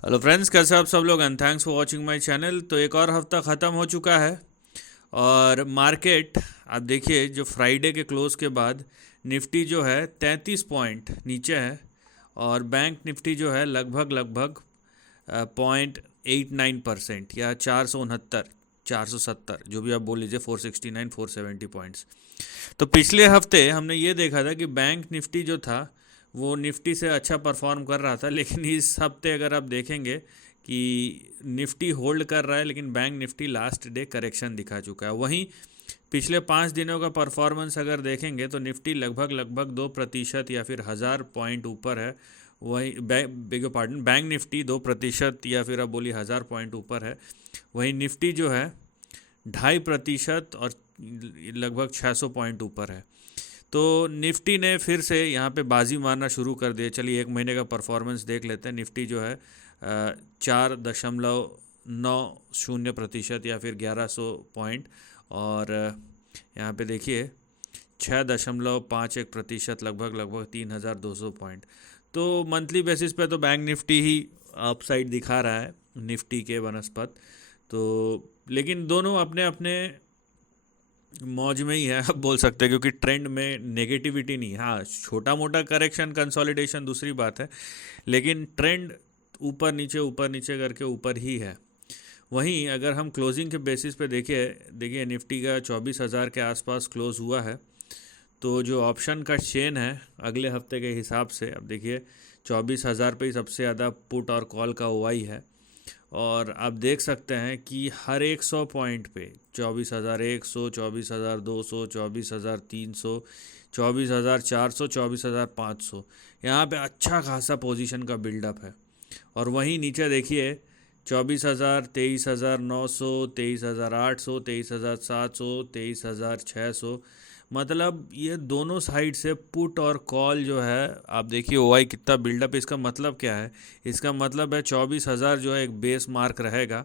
Hello friends, कैसे आप सब लोग? And thanks for watching my channel. तो एक और हफ्ता ख़त्म हो चुका है और मार्केट आप देखिए, जो फ्राइडे के क्लोज के बाद निफ्टी जो है 33 पॉइंट नीचे है और बैंक निफ्टी जो है लगभग लगभग 0.89% या 469 470, जो भी आप बोल लीजिए, 469 470 पॉइंट्स। तो पिछले हफ्ते हमने ये देखा था कि बैंक निफ्टी जो था वो निफ्टी से अच्छा परफॉर्म कर रहा था, लेकिन इस हफ्ते अगर आप देखेंगे कि निफ्टी होल्ड कर रहा है, लेकिन bank Nifty last day correction दिखा चुका है। वहीं पिछले 5 दिनों का परफॉर्मेंस अगर देखेंगे तो निफ्टी लगभग लगभग 2% या फिर 1000 पॉइंट ऊपर है। वही बेगो पार्डन, बैंक निफ्टी 2% या फिर आप बोलिए 1000 पॉइंट ऊपर है। वहीं निफ्टी जो है 2.5% और लगभग 600 पॉइंट ऊपर है। तो निफ्टी ने फिर से यहाँ पे बाजी मारना शुरू कर दिया। चलिए एक महीने का परफॉर्मेंस देख लेते हैं। निफ्टी जो है 4.90% या फिर 1100 पॉइंट, और यहाँ पे देखिए 6.51% लगभग लगभग 3200 पॉइंट। तो मंथली बेसिस पे तो बैंक निफ्टी ही अपसाइड दिखा रहा है निफ्टी के बनस्पत। तो लेकिन दोनों अपने अपने मौज में ही है, आप बोल सकते हैं, क्योंकि ट्रेंड में नेगेटिविटी नहीं। हाँ, छोटा मोटा करेक्शन कंसोलिडेशन दूसरी बात है, लेकिन ट्रेंड ऊपर नीचे करके ऊपर ही है। वहीं अगर हम क्लोजिंग के बेसिस पे देखिए देखिए निफ्टी का 24,000 के आसपास क्लोज हुआ है। तो जो ऑप्शन का चेन है अगले हफ्ते के हिसाब से, अब देखिए 24,000 पे ही सबसे ज़्यादा पुट और कॉल का ओआई है। और आप देख सकते हैं कि हर एक 100 पॉइंट पे 24,100, 24,200, 24,300, 24,400, 24,500, यहाँ पे अच्छा खासा पोजीशन का बिल्डअप है। और वहीं नीचे देखिए 24,000, 23,900, 23,800, 23,700, 23,600, मतलब ये दोनों साइड से पुट और कॉल जो है, आप देखिए ओआई कितना बिल्डअप है। इसका मतलब क्या है? इसका मतलब है 24,000 जो है एक बेस मार्क रहेगा।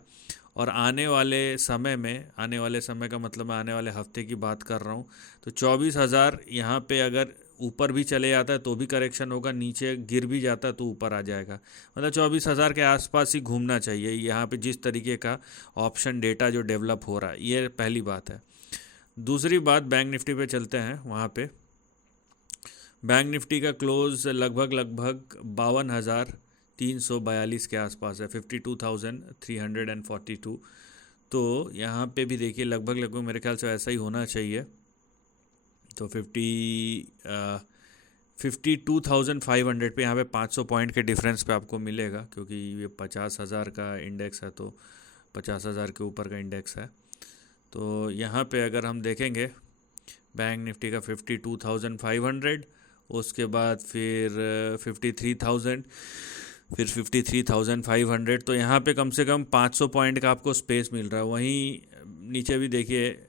और आने वाले समय का मतलब मैं आने वाले हफ्ते की बात कर रहा हूँ। तो 24,000 यहाँ पे अगर ऊपर भी चले जाता है तो भी करेक्शन होगा, नीचे गिर भी जाता है तो ऊपर आ जाएगा। मतलब 24,000 के आसपास ही घूमना चाहिए यहाँ पे, जिस तरीके का ऑप्शन डेटा जो डेवलप हो रहा है। ये पहली बात है। दूसरी बात, बैंक निफ्टी पे चलते हैं। वहाँ पे बैंक निफ्टी का क्लोज लगभग लगभग 52,342 के आसपास है, 52,342। तो यहाँ पे भी देखिए लगभग लगभग मेरे ख्याल से ऐसा ही होना चाहिए। तो 52,500 पे, यहाँ पे 500 पॉइंट के डिफरेंस पे आपको मिलेगा, क्योंकि ये 50,000 का इंडेक्स है, तो 50,000 के ऊपर का इंडेक्स है। तो यहाँ पे अगर हम देखेंगे बैंक निफ्टी का 52,500, उसके बाद फिर 53,000, फिर 53,500, तो यहाँ पे कम से कम 500 पॉइंट का आपको स्पेस मिल रहा है। वहीं नीचे भी देखिए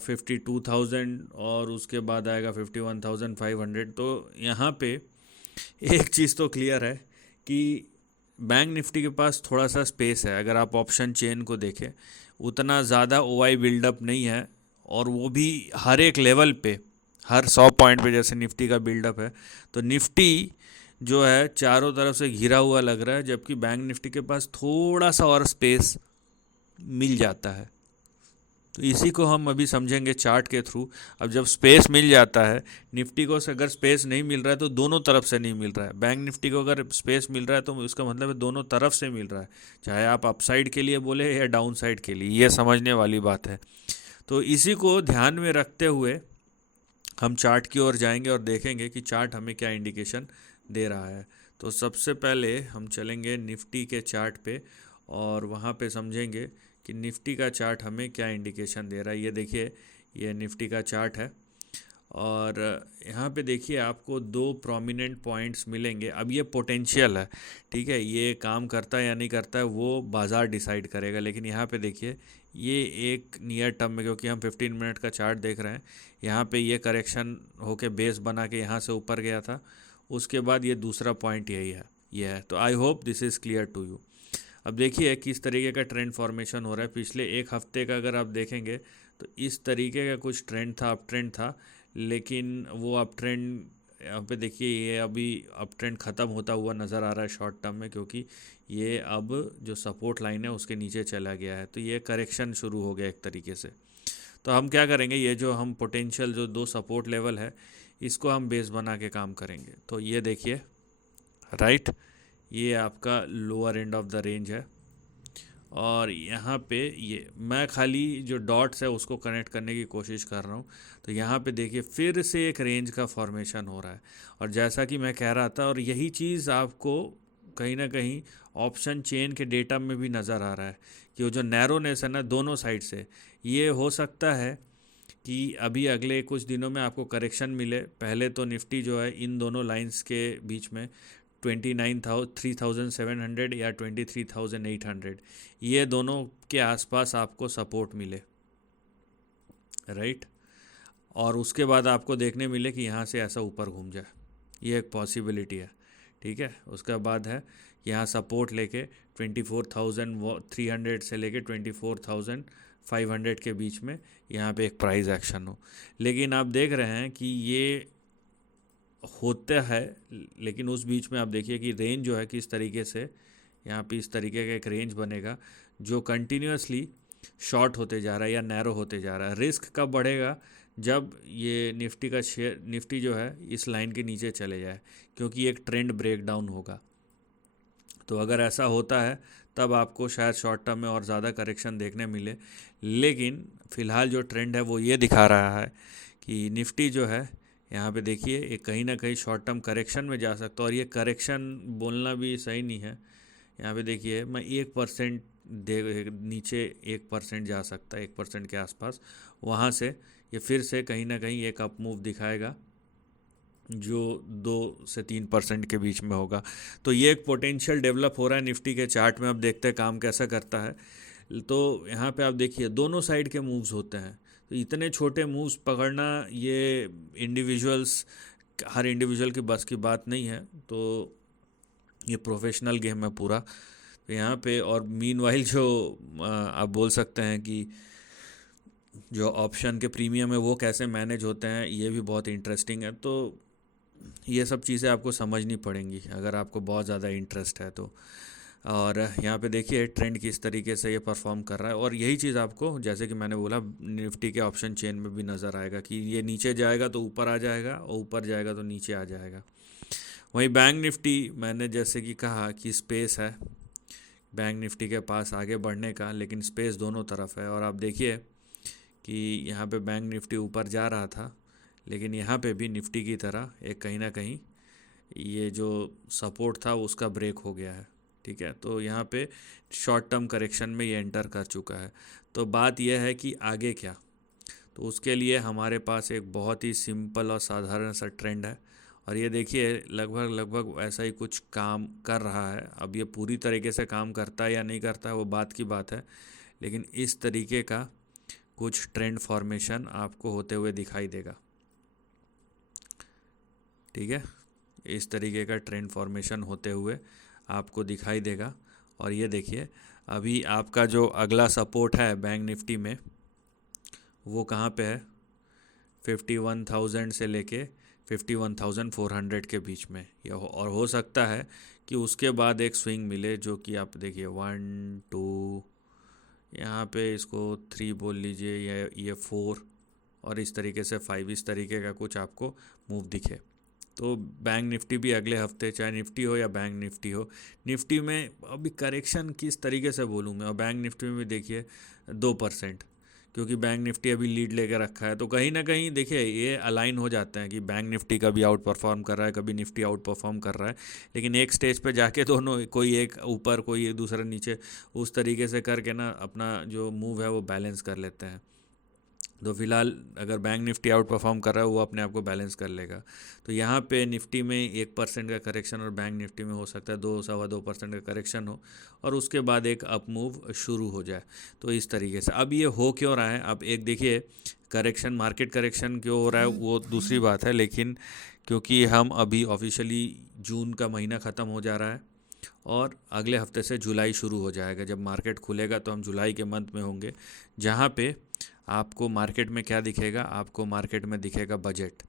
52,000 और उसके बाद आएगा 51,500। तो यहाँ पे एक चीज़ तो क्लियर है कि बैंक निफ्टी के पास थोड़ा सा स्पेस है। अगर आप ऑप्शन चेन को देखें, उतना ज़्यादा ओआई बिल्डअप नहीं है, और वो भी हर एक लेवल पे, हर 100 पॉइंट पे जैसे निफ्टी का बिल्डअप है। तो निफ्टी जो है चारों तरफ से घिरा हुआ लग रहा है, जबकि बैंक निफ्टी के पास थोड़ा सा और स्पेस मिल जाता है। तो इसी को हम अभी समझेंगे चार्ट के थ्रू। अब जब स्पेस मिल जाता है निफ्टी को, अगर स्पेस नहीं मिल रहा है तो दोनों तरफ से नहीं मिल रहा है। बैंक निफ्टी को अगर स्पेस मिल रहा है तो उसका मतलब है दोनों तरफ से मिल रहा है, चाहे आप अपसाइड के लिए बोले या डाउन साइड के लिए। ये समझने वाली बात है। तो इसी को ध्यान में रखते हुए हम चार्ट की ओर जाएंगे और देखेंगे कि चार्ट हमें क्या इंडिकेशन दे रहा है। तो सबसे पहले हम चलेंगे निफ्टी के चार्ट पे और वहाँ पे समझेंगे कि निफ्टी का चार्ट हमें क्या इंडिकेशन दे रहा है। ये देखिए, ये निफ्टी का चार्ट है और यहाँ पे देखिए आपको दो प्रोमिनेंट पॉइंट्स मिलेंगे। अब ये पोटेंशियल है, ठीक है, ये काम करता है या नहीं करता है वो बाज़ार डिसाइड करेगा। लेकिन यहाँ पे देखिए, ये एक नियर टर्म में, क्योंकि हम 15 मिनट का चार्ट देख रहे हैं, यहाँ पे ये करेक्शन होके बेस बना के यहाँ से ऊपर गया था। उसके बाद ये दूसरा पॉइंट यही है, ये है। तो I hope this is clear to you. अब देखिए किस तरीके का ट्रेंड फॉर्मेशन हो रहा है। पिछले एक हफ्ते का अगर आप देखेंगे तो इस तरीके का कुछ ट्रेंड था, अप ट्रेंड था, लेकिन वो अप ट्रेंड यहाँ पे देखिए ये अभी अप ट्रेंड ख़त्म होता हुआ नज़र आ रहा है शॉर्ट टर्म में, क्योंकि ये अब जो सपोर्ट लाइन है उसके नीचे चला गया है, तो ये करेक्शन शुरू हो गया एक तरीके से। तो हम क्या करेंगे, ये जो हम पोटेंशियल जो दो सपोर्ट लेवल है इसको हम बेस बना के काम करेंगे। तो ये देखिए राइट, ये आपका lower end of the range है, और यहाँ पे ये मैं खाली जो डॉट्स है उसको कनेक्ट करने की कोशिश कर रहा हूँ। तो यहाँ पे देखिए फिर से एक रेंज का फॉर्मेशन हो रहा है, और जैसा कि मैं कह रहा था, और यही चीज़ आपको कहीं ना कहीं ऑप्शन चेन के डेटा में भी नज़र आ रहा है कि वो जो नैरोनेस है ना दोनों साइड से, ये हो सकता है कि अभी अगले कुछ दिनों में आपको करेक्शन मिले। पहले तो निफ्टी जो है इन दोनों लाइंस के बीच में 29,3700 या 23,800, ये दोनों के आसपास आपको सपोर्ट मिले, राइट। और उसके बाद आपको देखने मिले कि यहाँ से ऐसा ऊपर घूम जाए, ये एक पॉसिबिलिटी है, ठीक है। उसके बाद है यहाँ सपोर्ट लेके 24,300 से लेके 24,500 के बीच में यहाँ पे एक प्राइस एक्शन हो। लेकिन आप देख रहे हैं कि ये होता है, लेकिन उस बीच में आप देखिए कि रेंज जो है किस तरीके से यहाँ पे इस तरीके का एक रेंज बनेगा जो कंटिन्यूसली शॉर्ट होते जा रहा है या नैरो होते जा रहा है। रिस्क कब बढ़ेगा, जब ये निफ्टी का शेयर, निफ्टी जो है इस लाइन के नीचे चले जाए, क्योंकि एक ट्रेंड ब्रेकडाउन होगा। तो अगर ऐसा होता है तब आपको शायद शॉर्ट टर्म में और ज़्यादा करेक्शन देखने मिले। लेकिन फ़िलहाल जो ट्रेंड है वो ये दिखा रहा है कि निफ्टी जो है यहाँ पे देखिए एक कहीं ना कहीं शॉर्ट टर्म करेक्शन में जा सकता है, और ये करेक्शन बोलना भी सही नहीं है। यहाँ पे देखिए मैं 1% नीचे 1% जा सकता है, 1% के आसपास, वहाँ से ये फिर से कहीं ना कहीं एक अप मूव दिखाएगा जो 2 से 3% के बीच में होगा। तो ये एक पोटेंशियल डेवलप हो रहा है निफ्टी के चार्ट में। अब देखते हैं काम कैसा करता है। तो यहाँ पे आप देखिए दोनों साइड के मूव्स होते हैं, तो इतने छोटे मूव्स पकड़ना ये इंडिविजुअल्स, हर इंडिविजुअल की बस की बात नहीं है। तो ये प्रोफेशनल गेम है पूरा। तो यहाँ पे और मीनवाइल जो आप बोल सकते हैं कि जो ऑप्शन के प्रीमियम है वो कैसे मैनेज होते हैं, ये भी बहुत इंटरेस्टिंग है। तो ये सब चीज़ें आपको समझनी पड़ेंगी अगर आपको बहुत ज़्यादा इंटरेस्ट है तो। और यहाँ पे देखिए ट्रेंड किस तरीके से ये परफॉर्म कर रहा है, और यही चीज़ आपको जैसे कि मैंने बोला निफ्टी के ऑप्शन चेन में भी नज़र आएगा कि ये नीचे जाएगा तो ऊपर आ जाएगा, और ऊपर जाएगा तो नीचे आ जाएगा। वहीं बैंक निफ्टी, मैंने जैसे कि कहा कि स्पेस है बैंक निफ्टी के पास आगे बढ़ने का, लेकिन स्पेस दोनों तरफ है। और आप देखिए कि यहाँ पे बैंक निफ्टी ऊपर जा रहा था, लेकिन यहाँ पे भी निफ्टी की तरह एक कहीं ना कहीं ये जो सपोर्ट था उसका ब्रेक हो गया है, ठीक है। तो यहाँ पे शॉर्ट टर्म करेक्शन में ये एंटर कर चुका है। तो बात यह है कि आगे क्या, तो उसके लिए हमारे पास एक बहुत ही सिंपल और साधारण सा ट्रेंड है, और ये देखिए लगभग ऐसा ही कुछ काम कर रहा है। अब ये पूरी तरीके से काम करता है या नहीं करता है वो बात की बात है, लेकिन इस तरीके का कुछ ट्रेंड फॉर्मेशन आपको होते हुए दिखाई देगा, ठीक है। इस तरीके का ट्रेंड फॉर्मेशन होते हुए आपको दिखाई देगा। और ये देखिए अभी आपका जो अगला सपोर्ट है बैंक निफ्टी में वो कहाँ पे है, 51,000 से लेके 51,400 के बीच में। और हो सकता है कि उसके बाद एक स्विंग मिले, जो कि आप देखिए 1 2, यहाँ पे इसको 3 बोल लीजिए, या ये 4, और इस तरीके से 5, इस तरीके का कुछ आपको मूव दिखे। तो बैंक निफ्टी भी अगले हफ्ते, चाहे निफ्टी हो या बैंक निफ्टी हो, निफ्टी में अभी करेक्शन किस तरीके से बोलूँ मैं, और बैंक निफ्टी में भी देखिए 2%, क्योंकि बैंक निफ्टी अभी लीड लेकर रखा है। तो कहीं ना कहीं देखिए ये अलाइन हो जाते हैं कि बैंक निफ्टी कभी आउट परफॉर्म कर रहा है, कभी निफ्टी आउट परफॉर्म कर रहा है, लेकिन एक स्टेज पे जाके दोनों, कोई एक ऊपर कोई एक दूसरा नीचे, उस तरीके से करके ना अपना जो मूव है वो बैलेंस कर लेते हैं। तो फिलहाल अगर बैंक निफ्टी आउट परफॉर्म कर रहा है वो अपने आप को बैलेंस कर लेगा। तो यहाँ पे निफ्टी में 1% का करेक्शन, और बैंक निफ्टी में हो सकता है 2-2.25% का करेक्शन हो, और उसके बाद एक अप मूव शुरू हो जाए। तो इस तरीके से अब ये हो क्यों रहा है, अब एक देखिए करेक्शन, मार्केट करेक्शन क्यों हो रहा है वो दूसरी बात है, लेकिन क्योंकि हम अभी ऑफिशियली जून का महीना ख़त्म हो जा रहा है, और अगले हफ्ते से जुलाई शुरू हो जाएगा। जब मार्केट खुलेगा तो हम जुलाई के मंथ में होंगे, जहाँ पे आपको मार्केट में क्या दिखेगा, आपको मार्केट में दिखेगा बजट।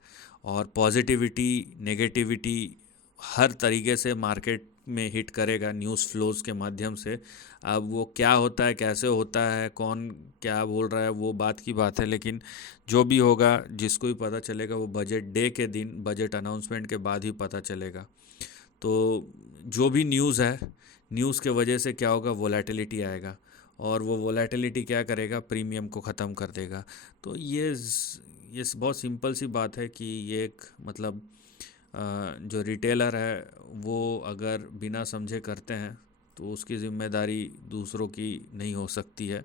और पॉजिटिविटी नेगेटिविटी हर तरीके से मार्केट में हिट करेगा न्यूज़ फ्लोज के माध्यम से। अब वो क्या होता है, कैसे होता है, कौन क्या बोल रहा है, वो बात की बात है, लेकिन जो भी होगा जिसको भी पता चलेगा वो बजट डे के दिन, बजट अनाउंसमेंट के बाद ही पता चलेगा। तो जो भी न्यूज़ है, न्यूज़ के वजह से क्या होगा, वोलेटिलिटी आएगा, और वो वोलेटिलिटी क्या करेगा, प्रीमियम को ख़त्म कर देगा। तो ये बहुत सिंपल सी बात है कि ये एक मतलब जो रिटेलर है वो अगर बिना समझे करते हैं तो उसकी ज़िम्मेदारी दूसरों की नहीं हो सकती है।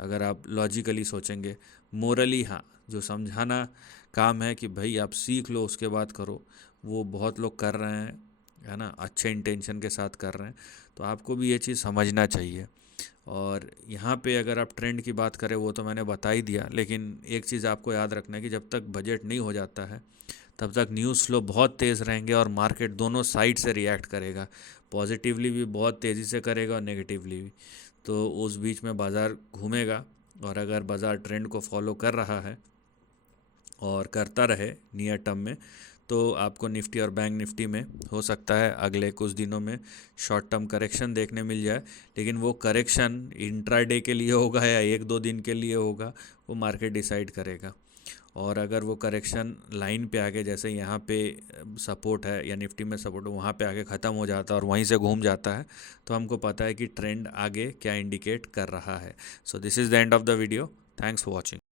अगर आप लॉजिकली सोचेंगे, मोरली हाँ, जो समझाना काम है कि भाई आप सीख लो उसके बाद करो, वो बहुत लोग कर रहे हैं, है ना, अच्छे इंटेंशन के साथ कर रहे हैं। तो आपको भी ये चीज़ समझना चाहिए। और यहाँ पे अगर आप ट्रेंड की बात करें वो तो मैंने बता ही दिया, लेकिन एक चीज़ आपको याद रखना है कि जब तक बजट नहीं हो जाता है तब तक न्यूज़ फ्लो बहुत तेज़ रहेंगे और मार्केट दोनों साइड से रिएक्ट करेगा, पॉजिटिवली भी बहुत तेज़ी से करेगा और नेगेटिवली भी। तो उस बीच में बाज़ार घूमेगा, और अगर बाज़ार ट्रेंड को फॉलो कर रहा है और करता रहे नियर टर्म में, तो आपको निफ्टी और बैंक निफ्टी में हो सकता है अगले कुछ दिनों में शॉर्ट टर्म करेक्शन देखने मिल जाए। लेकिन वो करेक्शन इंट्राडे के लिए होगा या एक दो दिन के लिए होगा, वो मार्केट डिसाइड करेगा। और अगर वो करेक्शन लाइन पे आके, जैसे यहाँ पे सपोर्ट है या निफ्टी में सपोर्ट है, वहाँ पे आके ख़त्म हो जाता है और वहीं से घूम जाता है, तो हमको पता है कि ट्रेंड आगे क्या इंडिकेट कर रहा है। So this is the end of the video. Thanks for watching.